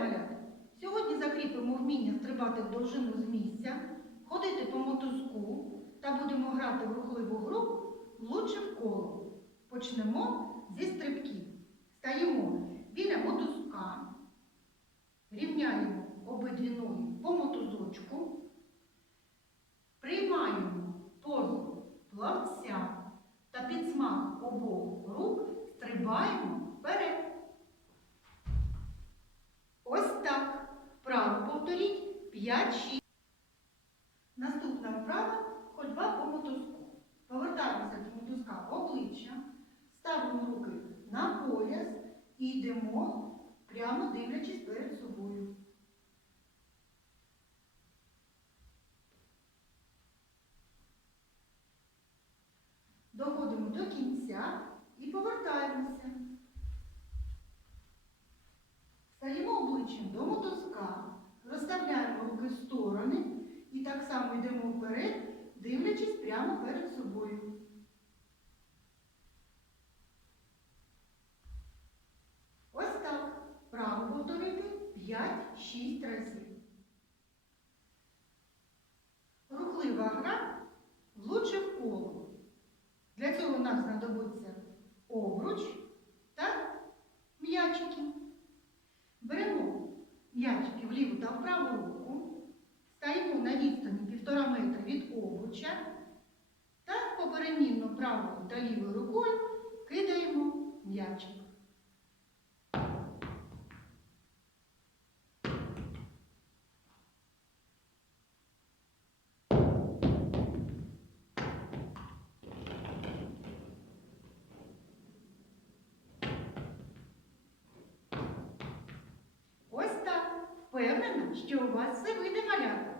Малята! Сьогодні закріпимо вміння стрибати в довжину з місця, ходити по мотузку та будемо грати в рухливу гру влучше в коло. Почнемо зі стрибків. Стаємо біля мотузка, рівняємо обидві ноги по мотузочку, приймаємо позу плавця та під смак обох рук стрибаємо 5-6. Наступна вправа ходьба по мотузку. Повертаємося до мотузка обличчя, ставимо руки на пояс і йдемо, прямо дивлячись перед собою. Доходимо до кінця і повертаємося. Стаємо обличчям до мотузка, розставляємо руки в сторони і так само йдемо вперед, дивлячись прямо перед собою. Ось так. Право повторити 5-6 разів. Рухлива гра влуче в коло. Для цього нам знадобиться обруч та м'ячики. Беремо м'ячики в ліву та в праву руку, стаємо на відстані півтора метра від обруча та поперемінно правою та лівою рукою кидаємо м'ячик. Впевнена, що у вас все вийде малята.